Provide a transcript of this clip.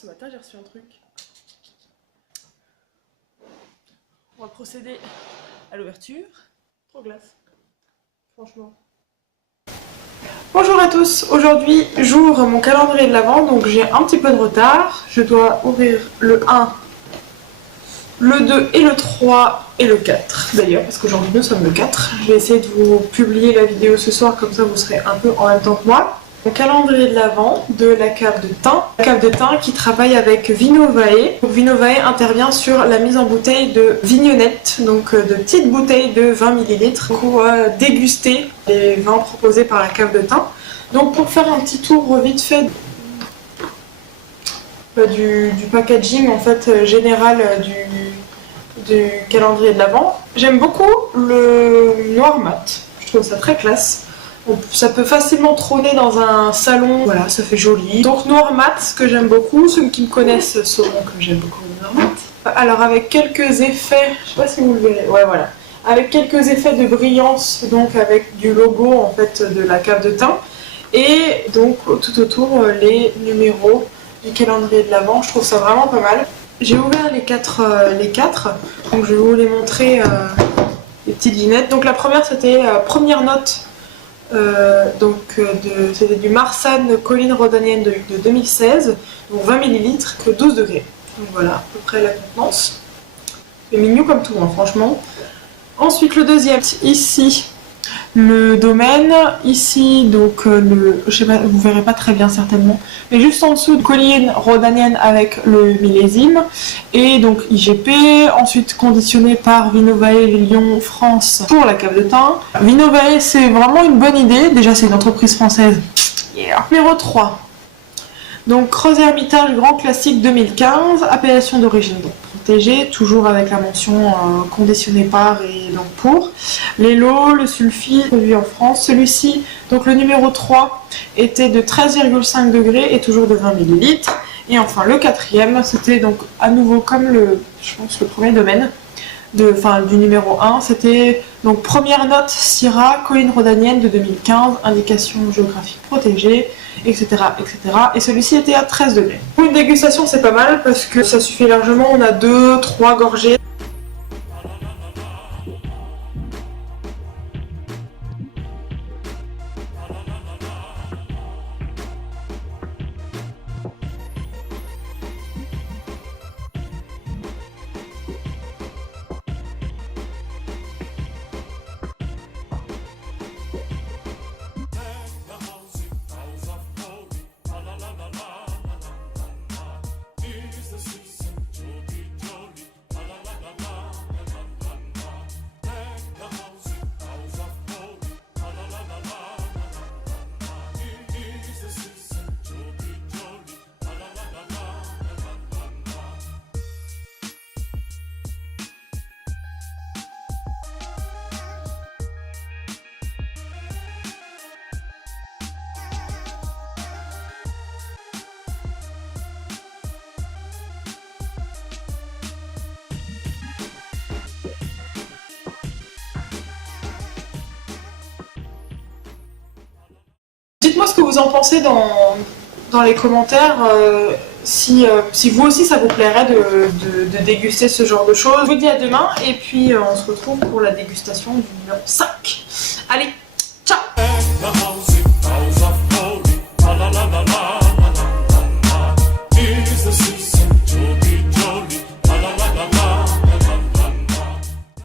ce matin j'ai reçu un truc. On va procéder à l'ouverture. Trop glace. Franchement. Bonjour à tous, aujourd'hui j'ouvre mon calendrier de l'Avent, donc j'ai un petit peu de retard. Je dois ouvrir le 1, le 2 et le 3 et le 4 d'ailleurs, parce qu'aujourd'hui nous sommes le 4. Je vais essayer de vous publier la vidéo ce soir, comme ça vous serez un peu en même temps que moi. Mon calendrier de l'Avent de la cave de thym. La cave de thym qui travaille avec Vinovae. Vinovae intervient sur la mise en bouteille de vignonnettes, donc de petites bouteilles de 20 ml pour déguster les vins proposés par la cave de thym. Donc pour faire un petit tour vite fait du packaging en fait général du calendrier de l'Avent, j'aime beaucoup le noir mat. Je trouve ça très classe. Ça peut facilement trôner dans un salon, voilà, ça fait joli. Donc noir mat, ce que j'aime beaucoup, ceux qui me connaissent sauront que j'aime beaucoup le noir mat. Alors avec quelques effets, je sais pas si vous le verrez, ouais voilà. Avec quelques effets de brillance, donc avec du logo en fait de la cave de thym. Et donc tout autour les numéros du calendrier de l'Avent, je trouve ça vraiment pas mal. J'ai ouvert les quatre, donc je vais vous les montrer, les petites vignettes. Donc la première c'était première note. C'était du Marsanne colline rhodanienne de 2016, donc 20 ml, que 12 degrés. Donc voilà, à peu près la contenance. C'est mignon comme tout, hein, franchement. Ensuite, le deuxième, ici, le domaine. Ici, donc, je sais pas, vous verrez pas très bien certainement, mais juste en dessous, colline rhodanienne avec le millésime. Et donc IGP, ensuite conditionné par Vinovae Lyon France pour la cave de thym. Vinovae, c'est vraiment une bonne idée. Déjà, c'est une entreprise française. Yeah. Numéro 3. Donc Creuse Hermitage Grand Classique 2015, appellation d'origine protégée, toujours avec la mention conditionné par et donc pour. Les lots, le sulfite produit en France. Celui-ci, donc le numéro 3, était de 13,5 degrés et toujours de 20 ml. Et enfin le quatrième, c'était donc à nouveau comme je pense le premier domaine, du numéro 1, c'était donc première note Syrah, colline rhodanienne de 2015, indication géographique protégée, etc. etc. Et celui-ci était à 13 degrés. Pour une dégustation c'est pas mal parce que ça suffit largement, on a 2-3 gorgées. Dites-moi ce que vous en pensez dans les commentaires, si vous aussi ça vous plairait de déguster ce genre de choses. Je vous dis à demain et puis on se retrouve pour la dégustation du numéro 5. Allez, ciao!